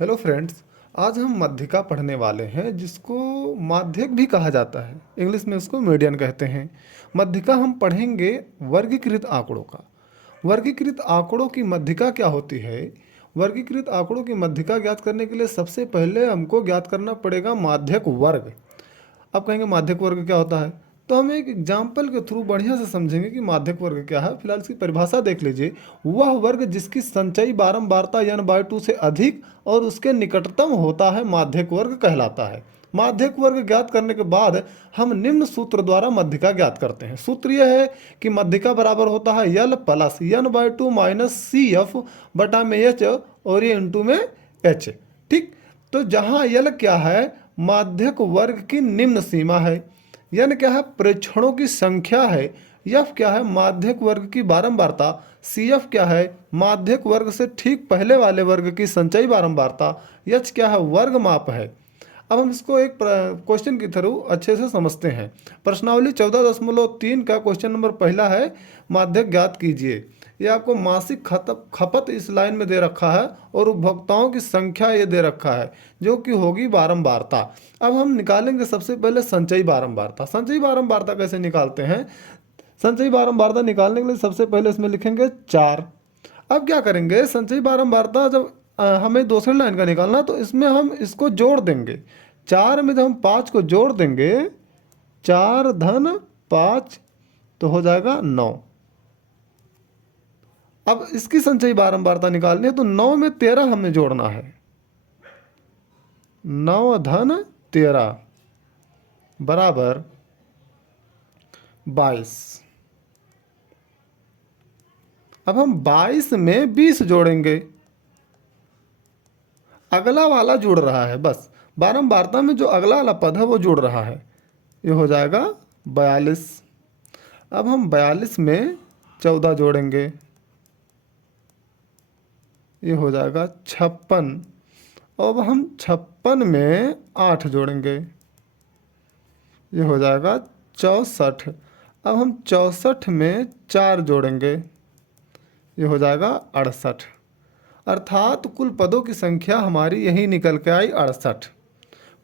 Hello friends. आज हम मध्यिका पढ़ने वाले हैं जिसको माध्यक भी कहा जाता है। इंग्लिश में उसको मीडियन कहते हैं। मध्यिका हम पढ़ेंगे वर्गीकृत आंकड़ों का। वर्गीकृत आंकड़ों की मध्यिका क्या होती है? वर्गीकृत आंकड़ों की मध्यिका ज्ञात करने के लिए सबसे पहले हमको ज्ञात करना पड़ेगा माध्यक वर्ग। आप कहेंगे माध्यक वर्ग क्या होता है, तो हम एक एग्जाम्पल के थ्रू बढ़िया से समझेंगे कि माध्यक वर्ग क्या है। फिलहाल इसकी परिभाषा देख लीजिए। वह वर्ग जिसकी संचयी बारंबारता n/2 से अधिक और उसके निकटतम होता है माध्यक वर्ग कहलाता है। माध्यक वर्ग ज्ञात करने के बाद हम निम्न सूत्र द्वारा मध्यिका ज्ञात करते हैं। सूत्र यह है कि मध्यिका बराबर होता है L plus n/2 minus CF बटा में H और ये इंटू में H। ठीक, तो जहाँ L क्या है, माध्यक वर्ग की निम्न सीमा है। n क्या है, प्रेक्षणों की संख्या है। F क्या है, माध्यक वर्ग की बारंबारता। CF क्या है, माध्यक वर्ग से ठीक पहले वाले वर्ग की संचयी बारंबारता। H क्या है, वर्ग माप है। अब हम इसको एक क्वेश्चन के थ्रू अच्छे से समझते हैं। प्रश्नावली 14.3 का क्वेश्चन नंबर पहला है, माध्यक ज्ञात कीजिए। ये आपको मासिक खपत इस लाइन में दे रखा है और उपभोक्ताओं की संख्या ये दे रखा है जो कि होगी बारंबारता। अब हम निकालेंगे सबसे पहले संचयी बारंबारता। संचयी बारंबारता कैसे निकालते हैं? संचयी बारंबारता निकालने के लिए सबसे पहले इसमें लिखेंगे 4। अब क्या करेंगे, संचयी बारंबारता जब हमें दूसरी लाइन का निकालना तो इसमें हम इसको जोड़ देंगे। 4 में जब हम 5 को जोड़ देंगे, 4 धन 5 तो हो जाएगा 9। अब इसकी संचयी बारंबारता निकालनी है तो 9 में 13 हमें जोड़ना है। 9 धन 13 बराबर 22। अब हम 22 में 20 जोड़ेंगे। अगला वाला जुड़ रहा है, बस बारंबारता में जो अगला वाला पद है वो जुड़ रहा है। ये हो जाएगा 42। अब हम 42 में 14 जोड़ेंगे, ये हो जाएगा 56। अब हम 56 में 8 जोड़ेंगे, ये हो जाएगा 64। अब हम 64 में 4 जोड़ेंगे, ये हो जाएगा 68। अर्थात कुल पदों की संख्या हमारी यही निकल के आई 68।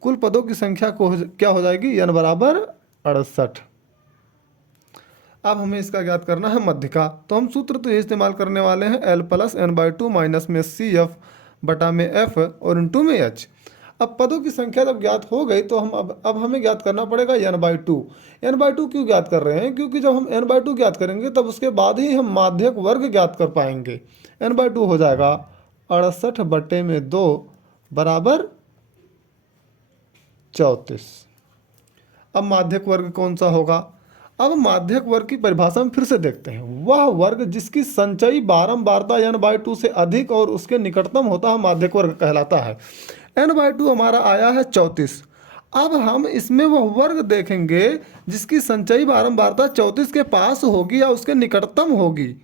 कुल पदों की संख्या को क्या हो जाएगी, n बराबर 68। अब हमें इसका ज्ञात करना है मध्यिका, तो हम सूत्र तो ये इस्तेमाल करने वाले हैं L प्लस n/2 माइनस में CF बटा में F और इंटू में H। अब पदों की संख्या जब ज्ञात हो गई तो हम अब हमें ज्ञात करना पड़ेगा n/2। n/2 क्यों ज्ञात कर रहे हैं? क्योंकि जब हम n/2 ज्ञात करेंगे तब उसके बाद ही हम माध्यक वर्ग ज्ञात कर पाएंगे। n/2 हो जाएगा 68 बटे में 2 बराबर 34। अब माध्यक वर्ग कौन सा होगा? अब माध्यक वर्ग की परिभाषा में फिर से देखते हैं। वह वर्ग जिसकी संचयी बारंबारता n/2 से अधिक और उसके निकटतम होता है माध्यक वर्ग कहलाता है। n/2 हमारा आया है 34। अब हम इसमें वह वर्ग देखेंगे जिसकी संचयी बारंबारता 34 के पास होगी या उसके निकटतम होगी।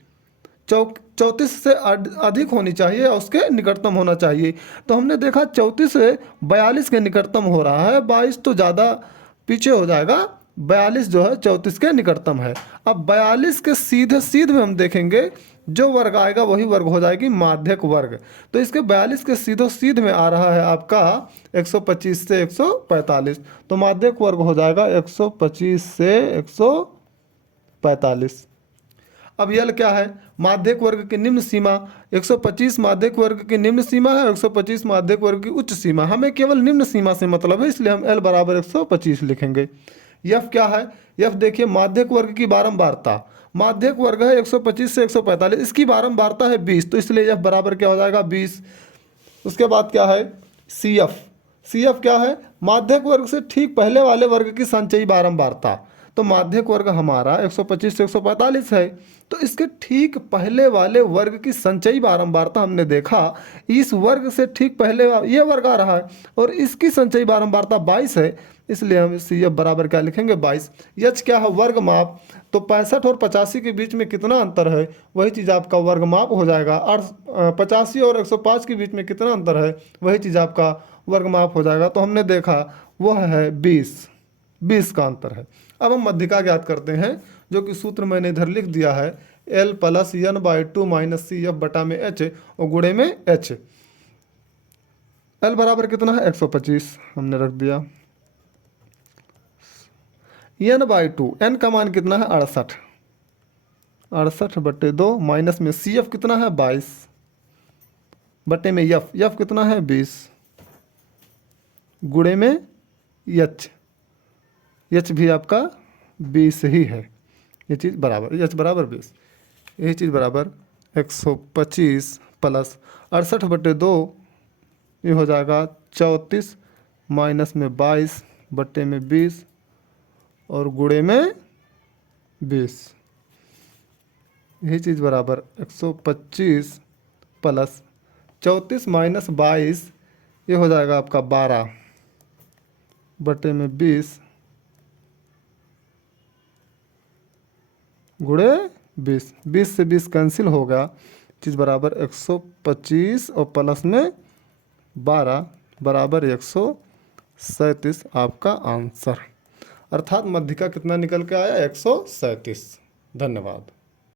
34 से अधिक होनी चाहिए या उसके निकटतम होना चाहिए। तो हमने देखा 34 से 42 के निकटतम हो रहा है, 22 तो ज़्यादा पीछे हो जाएगा, 42 जो है 34 के निकटतम है। अब 42 के सीधे में हम देखेंगे जो वर्ग आएगा वही वर्ग हो जाएगी माध्यक वर्ग। तो इसके 42 के सीधे में आ रहा है आपका 125 से 145, तो माध्यक वर्ग हो जाएगा 125 से 145। अब यल क्या है, माध्यक वर्ग की निम्न सीमा। 125 माध्यक वर्ग की निम्न सीमा है, 125 माध्यक वर्ग की उच्च सीमा। हमें केवल निम्न सीमा से मतलब है, इसलिए हम L बराबर 125 लिखेंगे। यफ क्या है, यफ देखिए माध्यक वर्ग की बारंबारता। माध्यक वर्ग है 125 से 145, इसकी बारंबारता है 20, तो इसलिए यफ बराबर क्या हो जाएगा 20। उसके बाद क्या है CF। CF क्या है, माध्यक वर्ग से ठीक पहले वाले वर्ग की संचयी बारंबारता। तो माध्यक वर्ग हमारा 125 से 145 है, तो इसके ठीक पहले वाले वर्ग की संचयी बारंबारता हमने देखा इस वर्ग से ठीक पहले ये वर्ग आ रहा है और इसकी संचयी बारंबारता 22 है, इसलिए हम CF बराबर क्या लिखेंगे 22। यच क्या है, वर्ग माप। तो 65 और 85 के बीच में कितना अंतर है, वही चीज़ आपका वर्ग माप हो जाएगा। और 85 और 105 के बीच में कितना अंतर है, वही चीज़ आपका वर्ग माप हो जाएगा। तो हमने देखा वह है 20 का अंतर है। अब हम मध्यिका ज्ञात करते हैं, जो कि सूत्र मैंने इधर लिख दिया है L plus n/2 minus CF बटा में H और गुणे में H। L बराबर कितना है 125 हमने रख दिया। n/2, n का मान कितना है 68, 68/2 माइनस में CF कितना है 22 बटे में F कितना है 20 गुणे में H भी आपका 20 ही है। ये चीज़ बराबर H बराबर 20, यही चीज़ बराबर 125 प्लस 68/2 ये हो जाएगा 34 माइनस में 22 बटे में 20 और गुणे में 20, यही चीज़ बराबर 125 प्लस 34 माइनस 22 ये हो जाएगा आपका 12 बटे में 20 गुणे 20, 20 से 20 कैंसिल होगा, चीज़ बराबर 125 और प्लस में 12 बराबर 137 आपका आंसर। अर्थात मध्यिका कितना निकल के आया 137। धन्यवाद।